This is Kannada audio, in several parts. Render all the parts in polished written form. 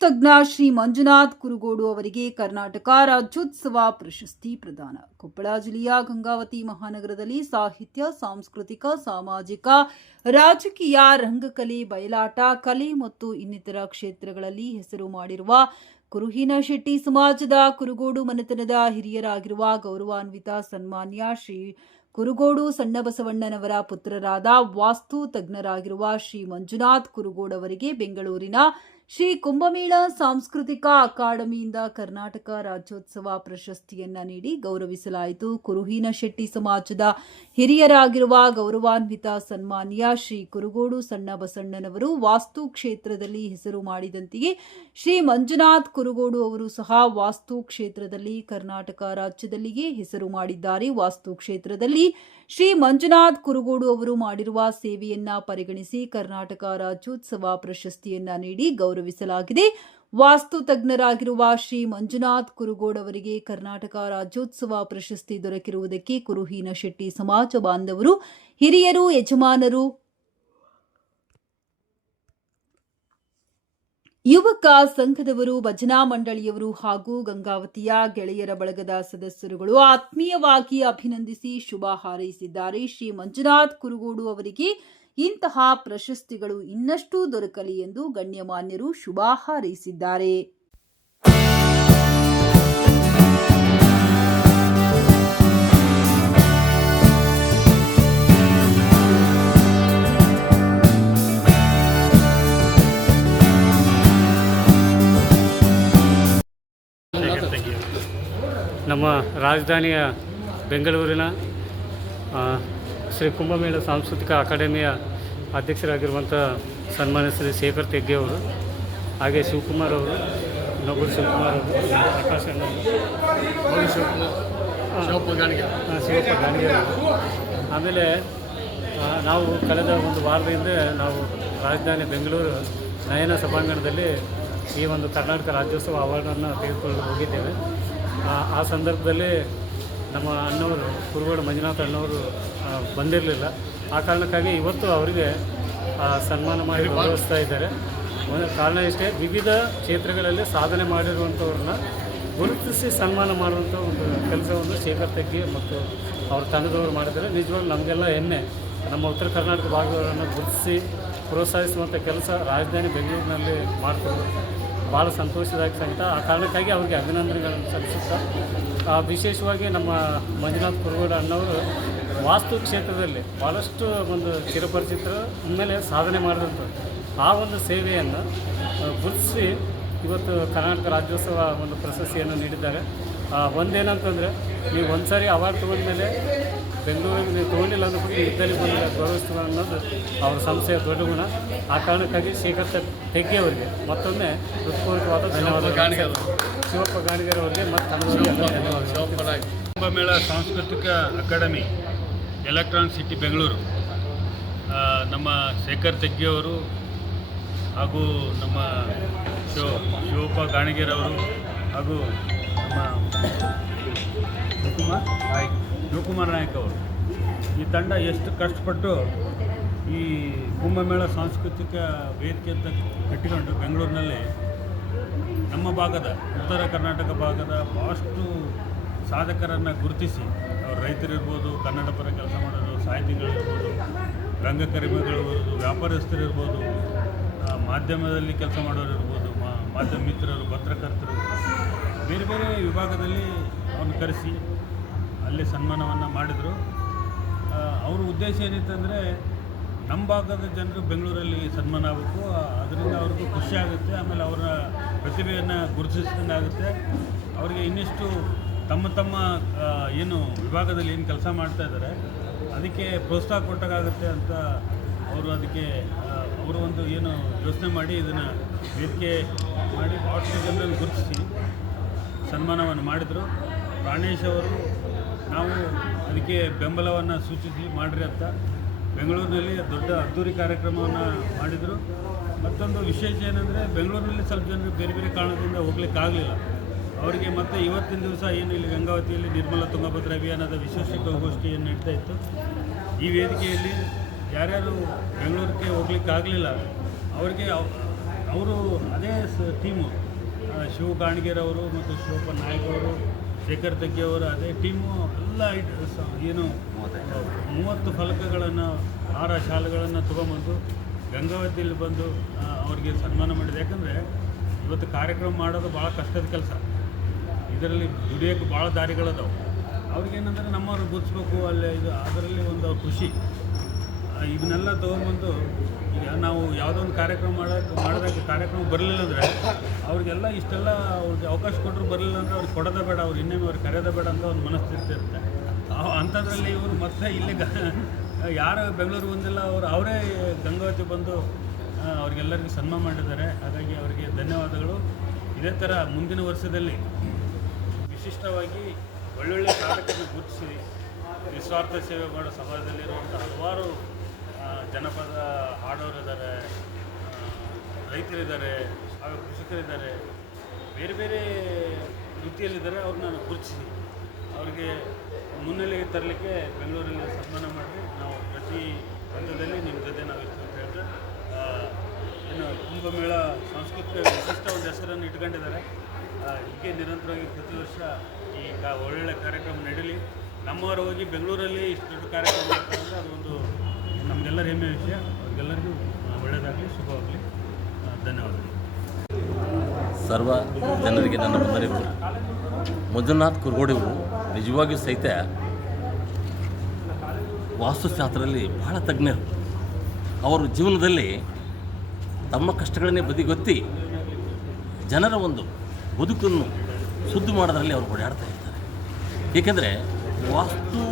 ತಜ್ಞ ಶ್ರೀ ಮಂಜುನಾಥ್ ಕುರುಗೋಡು ಅವರಿಗೆ ಕರ್ನಾಟಕ ರಾಜ್ಯೋತ್ಸವ ಪ್ರಶಸ್ತಿ ಪ್ರದಾನ. ಕೊಪ್ಪಳ ಜಿಲ್ಲೆಯ ಗಂಗಾವತಿ ಮಹಾನಗರದಲ್ಲಿ ಸಾಹಿತ್ಯ, ಸಾಂಸ್ಕೃತಿಕ, ಸಾಮಾಜಿಕ, ರಾಜಕೀಯ, ರಂಗಕಲೆ, ಬಯಲಾಟ, ಕಲೆ ಮತ್ತು ಇನ್ನಿತರ ಕ್ಷೇತ್ರಗಳಲ್ಲಿ ಹೆಸರು ಮಾಡಿರುವ ಕುರುಹಿನ ಶೆಟ್ಟಿ ಸಮಾಜದ ಕುರುಗೋಡು ಮನೆತನದ ಹಿರಿಯರಾಗಿರುವ ಗೌರವಾನ್ವಿತ ಸನ್ಮಾನ್ಯ ಶ್ರೀ ಕುರುಗೋಡು ಸಣ್ಣಬಸವಣ್ಣನವರ ಪುತ್ರರಾದ ವಾಸ್ತು ತಜ್ಞರಾಗಿರುವ ಶ್ರೀ ಮಂಜುನಾಥ್ ಕುರುಗೋಡು ಅವರಿಗೆ ಬೆಂಗಳೂರಿನ ಶ್ರೀ ಕುಂಭಮೇಳ ಸಾಂಸ್ಕೃತಿಕ ಅಕಾಡೆಮಿಯಿಂದ ಕರ್ನಾಟಕ ರಾಜ್ಯೋತ್ಸವ ಪ್ರಶಸ್ತಿಯನ್ನ ನೀಡಿ ಗೌರವಿಸಲಾಯಿತು. ಕುರುಹಿನ ಶೆಟ್ಟಿ ಸಮಾಜದ ಹಿರಿಯರಾಗಿರುವ ಗೌರವಾನ್ವಿತ ಸನ್ಮಾನ್ಯ ಶ್ರೀ ಕುರುಗೋಡು ಸಣ್ಣಬಸವಣ್ಣನವರು ವಾಸ್ತು ಕ್ಷೇತ್ರದಲ್ಲಿ ಹೆಸರು ಮಾಡಿದಂತೆಯೇ ಶ್ರೀ ಮಂಜುನಾಥ್ ಕುರುಗೋಡು ಅವರು ಸಹ ವಾಸ್ತು ಕ್ಷೇತ್ರದಲ್ಲಿ ಕರ್ನಾಟಕ ರಾಜ್ಯದಲ್ಲಿಯೇ ಹೆಸರು ಮಾಡಿದ್ದಾರೆ. ವಾಸ್ತು ಕ್ಷೇತ್ರದಲ್ಲಿ ಶ್ರೀ ಮಂಜುನಾಥ್ ಕುರುಗೋಡು ಅವರು ಮಾಡಿರುವ ಸೇವೆಯನ್ನ ಪರಿಗಣಿಸಿ ಕರ್ನಾಟಕ ರಾಜ್ಯೋತ್ಸವ ಪ್ರಶಸ್ತಿಯನ್ನ ನೀಡಿ ಗೌರವಿಸಲಾಗಿದೆ. ವಾಸ್ತು ತಜ್ಞರಾಗಿರುವ ಶ್ರೀ ಮಂಜುನಾಥ್ ಕುರುಗೋಡು ಅವರಿಗೆ ಕರ್ನಾಟಕ ರಾಜ್ಯೋತ್ಸವ ಪ್ರಶಸ್ತಿ ದೊರಕಿರುವುದಕ್ಕೆ ಕುರುಹಿನ ಶೆಟ್ಟಿ ಸಮಾಜ ಬಾಂಧವರು, ಹಿರಿಯರು, ಯಜಮಾನರು, ಯುವಕ ಸಂಘದವರು, ಭಜನಾ ಮಂಡಳಿಯವರು ಹಾಗೂ ಗಂಗಾವತಿಯ ಗೆಳೆಯರ ಬಳಗದ ಸದಸ್ಯರುಗಳು ಆತ್ಮೀಯವಾಗಿ ಅಭಿನಂದಿಸಿ ಶುಭ ಹಾರೈಸಿದ್ದಾರೆ. ಶ್ರೀ ಮಂಜುನಾಥ್ ಕುರುಗೋಡು ಅವರಿಗೆ ಇಂತಹ ಪ್ರಶಸ್ತಿಗಳು ಇನ್ನಷ್ಟು ದೊರಕಲಿ ಎಂದು ಗಣ್ಯಮಾನ್ಯರು ಶುಭ ಹಾರೈಸಿದ್ದಾರೆ. ನಮ್ಮ ರಾಜಧಾನಿಯ ಬೆಂಗಳೂರಿನ ಶ್ರೀ ಕುಂಭಮೇಳ ಸಾಂಸ್ಕೃತಿಕ ಅಕಾಡೆಮಿಯ ಅಧ್ಯಕ್ಷರಾಗಿರುವಂಥ ಸನ್ಮಾನ್ಯ ಶ್ರೀ ಶೇಖರ್ ತೆಗ್ಗೆ ಅವರು, ಹಾಗೆ ಶಿವಕುಮಾರ್ ಅವರು, ಇನ್ನೊಬ್ಬರು ಶಿವಕುಮಾರ್ ಅವರು, ಪ್ರಕಾಶ್ ಶಿವಪ್ಪ ಗಾಣಿಗೆ ಅವರು. ಆಮೇಲೆ ನಾವು ಕಳೆದ ಒಂದು ವಾರದಿಂದ ನಾವು ರಾಜಧಾನಿ ಬೆಂಗಳೂರು ನಯನ ಸಭಾಂಗಣದಲ್ಲಿ ಈ ಒಂದು ಕರ್ನಾಟಕ ರಾಜ್ಯೋತ್ಸವ ಅವಾರ್ಡನ್ನು ತೆಗೆದುಕೊಂಡು ಹೋಗಿದ್ದೇವೆ. ಆ ಸಂದರ್ಭದಲ್ಲಿ ನಮ್ಮ ಅಣ್ಣವರು ಕುರುಗೋಡು ಮಂಜುನಾಥ್ ಅಣ್ಣವರು ಬಂದಿರಲಿಲ್ಲ. ಆ ಕಾರಣಕ್ಕಾಗಿ ಇವತ್ತು ಅವರಿಗೆ ಸನ್ಮಾನ ಮಾಡಿ ಗೌರವಿಸ್ತಾ ಇದ್ದಾರೆ. ಒಂದು ಕಾರಣ ಇಷ್ಟೇ, ವಿವಿಧ ಕ್ಷೇತ್ರಗಳಲ್ಲಿ ಸಾಧನೆ ಮಾಡಿರುವಂಥವ್ರನ್ನ ಗುರುತಿಸಿ ಸನ್ಮಾನ ಮಾಡುವಂಥ ಒಂದು ಕೆಲಸವನ್ನು ಶೇಖರ್ ತೆಗ್ಗೆ ಮತ್ತು ಅವ್ರ ತಂಡದವರು ಮಾಡಿದ್ದಾರೆ. ನಿಜವಾಗ್ಲೂ ನಮಗೆಲ್ಲ ಹೆಮ್ಮೆ. ನಮ್ಮ ಉತ್ತರ ಕರ್ನಾಟಕ ಭಾಗದವರನ್ನು ಗುರುತಿಸಿ ಪ್ರೋತ್ಸಾಹಿಸುವಂಥ ಕೆಲಸ ರಾಜಧಾನಿ ಬೆಂಗಳೂರಿನಲ್ಲಿ ಮಾಡ್ತಾರೆ. ಭಾಳ ಸಂತೋಷದಾಯಕ ಸಂಗೀತ. ಆ ಕಾರಣಕ್ಕಾಗಿ ಅವರಿಗೆ ಅಭಿನಂದನೆಗಳನ್ನು ಸಲ್ಲಿಸುತ್ತಾ, ವಿಶೇಷವಾಗಿ ನಮ್ಮ ಮಂಜುನಾಥ್ ಕುರುಗೋಡು ಅಣ್ಣವರು ವಾಸ್ತು ಕ್ಷೇತ್ರದಲ್ಲಿ ಭಾಳಷ್ಟು ಒಂದು ಚಿರಪರಿಚಿತರ ಮೇಲೆ ಸಾಧನೆ ಮಾಡಿದಂಥದ್ದು. ಆ ಒಂದು ಸೇವೆಯನ್ನು ಗುರುತಿಸಿ ಇವತ್ತು ಕರ್ನಾಟಕ ರಾಜ್ಯೋತ್ಸವ ಒಂದು ಪ್ರಶಸ್ತಿಯನ್ನು ನೀಡಿದ್ದಾರೆ. ಒಂದೇನಂತಂದರೆ, ನೀವು ಒಂದು ಸಾರಿ ಅವಾರ್ಡ್ ತೊಗೊಂಡ್ಮೇಲೆ ಬೆಂಗಳೂರಿಗೆ ನೀವು ತೊಗೊಂಡಿಲ್ಲ ಅಂದ್ಬಿಟ್ಟು ಇದ್ದಲ್ಲಿ ಬಂದು ಗೌರವಿಸ್ತೀವಿ ಅನ್ನೋದು ಅವ್ರ ಸಂಸ್ಥೆಯ ದೊಡ್ಡ ಗುಣ. ಆ ಕಾರಣಕ್ಕಾಗಿ ಶೇಖರ್ ತೆಗ್ಗೆ ಅವರಿಗೆ ಮತ್ತೊಮ್ಮೆ ಹೃತ್ಪೂರ್ವಕವಾದ ಧನ್ಯವಾದ. ಶಿವಪ್ಪ ಗಾಣಿಗರ್ ಅವರಿಗೆ ಮತ್ತು ಧನ್ಯವಾದ. ಕುಂಭಮೇಳ ಸಾಂಸ್ಕೃತಿಕ ಅಕಾಡೆಮಿ, ಎಲೆಕ್ಟ್ರಾನಿಕ್ ಸಿಟಿ ಬೆಂಗಳೂರು, ನಮ್ಮ ಶೇಖರ್ ತೆಗ್ಗೆಯವರು ಹಾಗೂ ನಮ್ಮ ಶಿವಪ್ಪ ಗಾಣಿಗೆರವರು ಹಾಗೂ ನಮ್ಮ ಶಿವಕುಮಾರ್ ನಾಯ್ಕ ಅವರು, ಈ ತಂಡ ಎಷ್ಟು ಕಷ್ಟಪಟ್ಟು ಈ ಕುಂಭಮೇಳ ಸಾಂಸ್ಕೃತಿಕ ವೇದಿಕೆ ಅಂತ ಕಟ್ಟಿಕೊಂಡು ಬೆಂಗಳೂರಿನಲ್ಲಿ ನಮ್ಮ ಭಾಗದ ಉತ್ತರ ಕರ್ನಾಟಕ ಭಾಗದ ಭಾಳಷ್ಟು ಸಾಧಕರನ್ನು ಗುರುತಿಸಿ, ಅವರು ರೈತರಿರ್ಬೋದು, ಕನ್ನಡ ಪರ ಕೆಲಸ ಮಾಡೋರು, ಸಾಹಿತಿಗಳಿರ್ಬೋದು, ರಂಗಕರ್ಮಿಗಳಿರ್ಬೋದು, ವ್ಯಾಪಾರಸ್ಥರಿರ್ಬೋದು, ಮಾಧ್ಯಮದಲ್ಲಿ ಕೆಲಸ ಮಾಡೋರು ಇರ್ಬೋದು, ಮಾಧ್ಯಮ ಮಿತ್ರರು, ಪತ್ರಕರ್ತರು, ಬೇರೆ ಬೇರೆ ವಿಭಾಗದಲ್ಲಿ ಅವನು ಕರೆಸಿ ಅಲ್ಲಿ ಸನ್ಮಾನವನ್ನು ಮಾಡಿದರು. ಅವ್ರ ಉದ್ದೇಶ ಏನಿತ್ತಂದರೆ, ನಮ್ಮ ಭಾಗದ ಜನರು ಬೆಂಗಳೂರಲ್ಲಿ ಸನ್ಮಾನ ಆಗಬೇಕು, ಅದರಿಂದ ಅವ್ರಿಗೂ ಖುಷಿ ಆಗುತ್ತೆ. ಆಮೇಲೆ ಅವರ ಪ್ರತಿಭೆಯನ್ನು ಗುರುತಿಸಿದಂಗಾಗುತ್ತೆ. ಅವರಿಗೆ ಇನ್ನಿಷ್ಟು ತಮ್ಮ ಏನು ವಿಭಾಗದಲ್ಲಿ ಏನು ಕೆಲಸ ಮಾಡ್ತಾ ಇದ್ದಾರೆ ಅದಕ್ಕೆ ಪ್ರೋತ್ಸಾಹ ಕೊಟ್ಟಾಗುತ್ತೆ ಅಂತ ಅವರು ಅದಕ್ಕೆ ಅವರು ಒಂದು ಏನು ಯೋಚನೆ ಮಾಡಿ ಇದನ್ನು ವೇದಿಕೆ ಮಾಡಿ ಭಾಳಷ್ಟು ಜನರನ್ನು ಗುರುತಿಸಿ ಸನ್ಮಾನವನ್ನು ಮಾಡಿದರು. ಪ್ರಾಣೇಶ್ ಅವರು ನಾವು ಅದಕ್ಕೆ ಬೆಂಬಲವನ್ನು ಸೂಚಿಸಿ ಮಾಡಿರಿ ಅಂತ ಬೆಂಗಳೂರಿನಲ್ಲಿ ದೊಡ್ಡ ಅದ್ದೂರಿ ಕಾರ್ಯಕ್ರಮವನ್ನು ಮಾಡಿದರು. ಮತ್ತೊಂದು ವಿಶೇಷ ಏನಂದರೆ, ಬೆಂಗಳೂರಿನಲ್ಲಿ ಸ್ವಲ್ಪ ಜನರು ಬೇರೆ ಬೇರೆ ಕಾರಣದಿಂದ ಹೋಗ್ಲಿಕ್ಕಾಗಲಿಲ್ಲ. ಅವರಿಗೆ ಮತ್ತೆ ಇವತ್ತಿನ ದಿವಸ ಏನು ಇಲ್ಲಿ ಗಂಗಾವತಿಯಲ್ಲಿ ನಿರ್ಮಲ ತುಂಗಭದ್ರಾ ಅಭಿಯಾನದ ವಿಶ್ವಗೋಷ್ಠಿಯನ್ನು ನಡೀತಾ ಇತ್ತು. ಈ ವೇದಿಕೆಯಲ್ಲಿ ಯಾರ್ಯಾರು ಬೆಂಗಳೂರಿಗೆ ಹೋಗ್ಲಿಕ್ಕಾಗಲಿಲ್ಲ ಅವರಿಗೆ ಅವರು ಅದೇ ಟೀಮು ಶಿವ ಗಾಣಿಗೇರವರು ಮತ್ತು ಶಿವಪ್ಪ ನಾಯಕ್ ಅವರು, ಶೇಖರ್ ತಗ್ಗಿ ಅವರು ಅದೇ ಟೀಮು ಎಲ್ಲ ಏನು 30 ಫಲಕಗಳನ್ನು 6 ಶಾಲೆಗಳನ್ನು ತೊಗೊಂಬಂದು ಗಂಗಾವತಿಯಲ್ಲಿ ಬಂದು ಅವ್ರಿಗೆ ಸನ್ಮಾನ ಮಾಡಿದೆ. ಯಾಕಂದರೆ ಇವತ್ತು ಕಾರ್ಯಕ್ರಮ ಮಾಡೋದು ಭಾಳ ಕಷ್ಟದ ಕೆಲಸ. ಇದರಲ್ಲಿ ದುಡಿಯೋಕ್ಕೆ ಭಾಳ ದಾರಿಗಳದಾವೆ. ಅವ್ರಿಗೇನಂದರೆ ನಮ್ಮವ್ರು ಗುರ್ಸ್ಬೇಕು ಅಲ್ಲೇ ಇದು ಅದರಲ್ಲಿ ಒಂದು ಅವ್ರ ಖುಷಿ. ಇವನ್ನೆಲ್ಲ ತೊಗೊಂಬಂದು ಈಗ ನಾವು ಯಾವುದೋ ಒಂದು ಕಾರ್ಯಕ್ರಮ ಮಾಡಿದಾಗ ಕಾರ್ಯಕ್ರಮ ಬರಲಿಲ್ಲ ಅಂದರೆ ಅವ್ರಿಗೆಲ್ಲ ಇಷ್ಟೆಲ್ಲ ಅವ್ರಿಗೆ ಅವಕಾಶ ಕೊಟ್ಟರು ಬರಲಿಲ್ಲ ಅಂದರೆ ಅವ್ರಿಗೆ ಕೊಡೋದೇ ಬೇಡ, ಅವ್ರು ಇನ್ನೇನು ಅವ್ರಿಗೆ ಕರೆಯೋದೇ ಬೇಡ ಅಂತ ಒಂದು ಮನಸ್ಥಿತಿ ಇರುತ್ತೆ. ಅಂಥದ್ರಲ್ಲಿ ಇವರು ಮತ್ತೆ ಇಲ್ಲಿ ಯಾರು ಬೆಂಗಳೂರು ಬಂದಿಲ್ಲ ಅವರೇ ಗಂಗಾವತಿ ಬಂದು ಅವ್ರಿಗೆಲ್ಲರಿಗೂ ಸನ್ಮಾನ ಮಾಡಿದ್ದಾರೆ. ಹಾಗಾಗಿ ಅವರಿಗೆ ಧನ್ಯವಾದಗಳು. ಇದೇ ಥರ ಮುಂದಿನ ವರ್ಷದಲ್ಲಿ ವಿಶಿಷ್ಟವಾಗಿ ಒಳ್ಳೊಳ್ಳೆ ಸಾಧಕರನ್ನು ಗುರುತಿಸಿ ನಿಸ್ವಾರ್ಥ ಸೇವೆ ಮಾಡೋ ಸಮಾಜದಲ್ಲಿರುವಂಥ ಹಲವಾರು ಜನಪದ ಹಾಡೋರಿದ್ದಾರೆ, ರೈತರಿದ್ದಾರೆ, ಹಾಗೂ ಕೃಷಿಕರಿದ್ದಾರೆ, ಬೇರೆ ಬೇರೆ ವೃತ್ತಿಯಲ್ಲಿದ್ದಾರೆ. ಅವ್ರನ್ನ ಗುರುತಿಸಿ ಅವ್ರಿಗೆ ಮುನ್ನೆಲೆಗೆ ತರಲಿಕ್ಕೆ ಬೆಂಗಳೂರಲ್ಲಿ ಸನ್ಮಾನ ಮಾಡಿ ನಾವು ಪ್ರತಿ ಹಂತದಲ್ಲಿ ನಿಮ್ಮ ಜೊತೆ ನಾವು ಇರ್ತೀವಿ ಅಂತ ಹೇಳಿದ್ರೆ ಏನು ಕುಂಭಮೇಳ ಸಾಂಸ್ಕೃತಿಕ ವಿಶಿಷ್ಟ ಒಂದು ಹೆಸರನ್ನು ಇಟ್ಕೊಂಡಿದ್ದಾರೆ. ಹೀಗೆ ನಿರಂತರವಾಗಿ ಪ್ರತಿ ವರ್ಷ ಈ ಒಳ್ಳೊಳ್ಳೆ ಕಾರ್ಯಕ್ರಮ ನಡೀಲಿ. ನಮ್ಮವರು ಹೋಗಿ ಬೆಂಗಳೂರಲ್ಲಿ ಇಷ್ಟು ದೊಡ್ಡ ಕಾರ್ಯಕ್ರಮ ಮಾಡ್ತಾರೆ, ಅದೊಂದು ನಮಗೆಲ್ಲರ ಹೆಮ್ಮೆಯ ವಿಷಯ. ಅವ್ರಿಗೆಲ್ಲರಿಗೂ ಒಳ್ಳೆಯದಾಗಲಿ, ಶುಭವಾಗಲಿ. ಧನ್ಯವಾದಗಳು. ಸರ್ವ ಜನರಿಗೆ ನನ್ನ ವಂದನೆಗಳು. ಮಂಜುನಾಥ್ ಕುರುಗೋಡಿಯವರು ನಿಜವಾಗಿಯೂ ಸಹಿತ ವಾಸ್ತುಶಾಸ್ತ್ರದಲ್ಲಿ ಬಹಳ ತಜ್ಞರು. ಅವರು ಜೀವನದಲ್ಲಿ ತಮ್ಮ ಕಷ್ಟಗಳನ್ನೇ ಬದಿಗೊತ್ತಿ ಜನರ ಒಂದು ಬದುಕನ್ನು ಶುದ್ಧ ಮಾಡೋದ್ರಲ್ಲಿ ಅವರು ಓಡಾಡ್ತಾ ಇರ್ತಾರೆ. ಏಕೆಂದರೆ ವಾಸ್ತು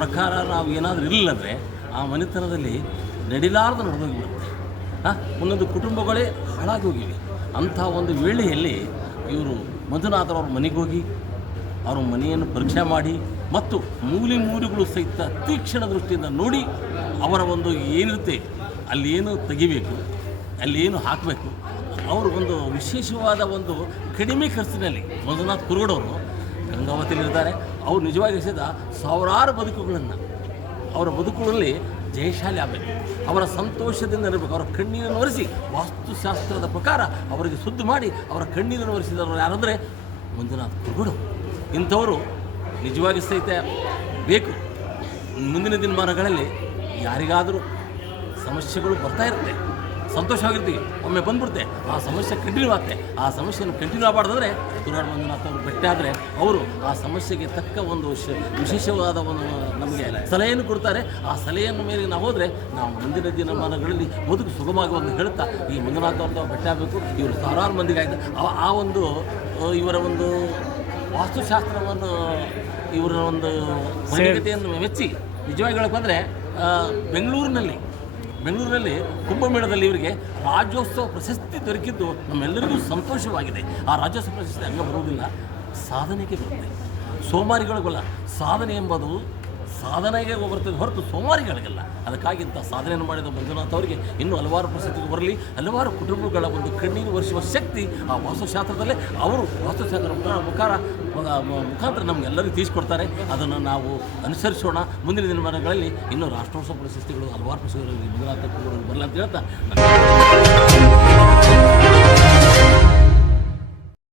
ಪ್ರಕಾರ ನಾವು ಏನಾದರೂ ಇರಲಿಲ್ಲಂದರೆ ಆ ಮನೆತನದಲ್ಲಿ ನಡಿಲಾರ್ದು ನಡೆದೋಗಿಬಿಡುತ್ತೆ. ಒಂದೊಂದು ಕುಟುಂಬಗಳೇ ಹಾಳಾಗಿ ಹೋಗಿವೆ. ಅಂಥ ಒಂದು ವೇಳೆಯಲ್ಲಿ ಇವರು ಮಂಜುನಾಥರವ್ರ ಮನೆಗೆ ಹೋಗಿ ಅವ್ರ ಮನೆಯನ್ನು ಪರೀಕ್ಷೆ ಮಾಡಿ ಮತ್ತು ಮೂಲೆಗಳು ಸಹಿತ ತೀಕ್ಷ್ಣ ದೃಷ್ಟಿಯಿಂದ ನೋಡಿ ಅವರ ಒಂದು ಏನಿರುತ್ತೆ ಅಲ್ಲಿ ಏನು ತೆಗಿಬೇಕು, ಅಲ್ಲಿ ಏನು ಹಾಕಬೇಕು, ಅವರು ಒಂದು ವಿಶೇಷವಾದ ಒಂದು ಕಡಿಮೆ ಖರ್ಚಿನಲ್ಲಿ ಮಂಜುನಾಥ್ ಕುರುಗೋಡವರು ಗಂಗಾವತಿಯಲ್ಲಿರ್ತಾರೆ. ಅವರು ನಿಜವಾಗಿ ಸಹಿತ ಸಾವಿರಾರು ಬದುಕುಗಳನ್ನು ಅವರ ಬದುಕುಗಳಲ್ಲಿ ಜಯಶಾಲಿ ಆಗಬೇಕು, ಅವರ ಸಂತೋಷದಿಂದ ಇರಬೇಕು. ಅವರ ಕಣ್ಣೀರನ್ನು ಒರೆಸಿ ವಾಸ್ತುಶಾಸ್ತ್ರದ ಪ್ರಕಾರ ಅವರಿಗೆ ಶುದ್ಧ ಮಾಡಿ ಅವರ ಕಣ್ಣೀರನ್ನು ಒರೆಸಿದವರು ಯಾರಂದರೆ ಮಂಜುನಾಥ್ ಕುರುಗೋಡು. ಇಂಥವರು ನಿಜವಾಗಿ ಸಹಿತ ಬೇಕು. ಮುಂದಿನ ದಿನಮಾನಗಳಲ್ಲಿ ಯಾರಿಗಾದರೂ ಸಮಸ್ಯೆಗಳು ಬರ್ತಾ ಇರುತ್ತೆ, ಸಂತೋಷವಾಗಿರ್ತೀವಿ, ಒಮ್ಮೆ ಬಂದ್ಬಿಡುತ್ತೆ, ಆ ಸಮಸ್ಯೆ ಕಂಟಿನ್ಯೂ ಆಗುತ್ತೆ. ಆ ಸಮಸ್ಯೆಯನ್ನು ಕಂಟಿನ್ಯೂ ಆಗಬಾರ್ದಂದರೆ ಕುರುಗೋಡು ಮಂಜುನಾಥ್ ಅವರು ಭೇಟಿ ಆದರೆ ಅವರು ಆ ಸಮಸ್ಯೆಗೆ ತಕ್ಕ ಒಂದು ವಿಶೇಷವಾದ ಒಂದು ನಮಗೆ ಸಲಹೆಯನ್ನು ಕೊಡ್ತಾರೆ. ಆ ಸಲಹೆಯನ್ನು ಮೇಲೆ ನಾವು ಹೋದರೆ ನಾವು ಮುಂದಿನ ದಿನಮಾನಗಳಲ್ಲಿ ಬದುಕು ಸುಗಮವಾಗಿ ಹೇಳ್ತಾ ಈ ಮಂಜುನಾಥ್ ಅವ್ರದ್ದು ಭೇಟಿ ಆಗಬೇಕು. ಇವರು ಸಾವಿರಾರು ಮಂದಿಗೆ ಆಯಿತು. ಆ ಒಂದು ಇವರ ಒಂದು ವಾಸ್ತುಶಾಸ್ತ್ರವನ್ನು ಇವರ ಒಂದು ವೈವಿಧ್ಯತೆಯನ್ನು ಮೆಚ್ಚಿ ನಿಜವಾಗಿ ಹೇಳಬೇಕಂದ್ರೆ ಬೆಂಗಳೂರಿನಲ್ಲಿ ಕುಂಭಮೇಳದಲ್ಲಿ ಇವರಿಗೆ ರಾಜ್ಯೋತ್ಸವ ಪ್ರಶಸ್ತಿ ದೊರಕಿದ್ದು ನಮ್ಮೆಲ್ಲರಿಗೂ ಸಂತೋಷವಾಗಿದೆ. ಆ ರಾಜ್ಯೋತ್ಸವ ಪ್ರಶಸ್ತಿ ಹಂಗೆ ಬರುವುದಿಲ್ಲ, ಸಾಧನೆಗೆ ಬರುತ್ತೆ. ಸೋಮಾರಿಗಳಿಗಲ್ಲ, ಸಾಧನೆ ಎಂಬುದು ಸಾಧನೆಗೆ ಬರ್ತದೆ ಹೊರತು ಸೋಮಾರಿಗಳಿಗಲ್ಲ. ಅದಕ್ಕಾಗಿ ಇಂಥ ಸಾಧನೆಯನ್ನು ಮಾಡಿದ ಮಂಜುನಾಥ್ ಅವರಿಗೆ ಇನ್ನೂ ಹಲವಾರು ಪ್ರಶಸ್ತಿಗಳು ಬರಲಿ. ಹಲವಾರು ಕುಟುಂಬಗಳ ಒಂದು ಕಣ್ಣೀರು ವರ್ಷುವ ಶಕ್ತಿ ಆ ವಾಸ್ತುಶಾಸ್ತ್ರದಲ್ಲೇ ಅವರು ವಾಸ್ತುಶಾಸ್ತ್ರ ಮುಖಾಂತರ ನಮಗೆಲ್ಲರಿಗೂ ತಿಳಿಸ್ಕೊಡ್ತಾರೆ. ಅದನ್ನು ನಾವು ಅನುಸರಿಸೋಣ. ಮುಂದಿನ ದಿನಮಾನಗಳಲ್ಲಿ ಇನ್ನೂ ರಾಷ್ಟ್ರೋತ್ಸವ ಪ್ರಶಸ್ತಿಗಳು ಹಲವಾರು ಪ್ರಶಸ್ತಿಗಳು ಮಂಜುನಾಥ್ ಕುರುಗೋಡು ಬರಲ್ಲ ಅಂತ ಹೇಳ್ತಾ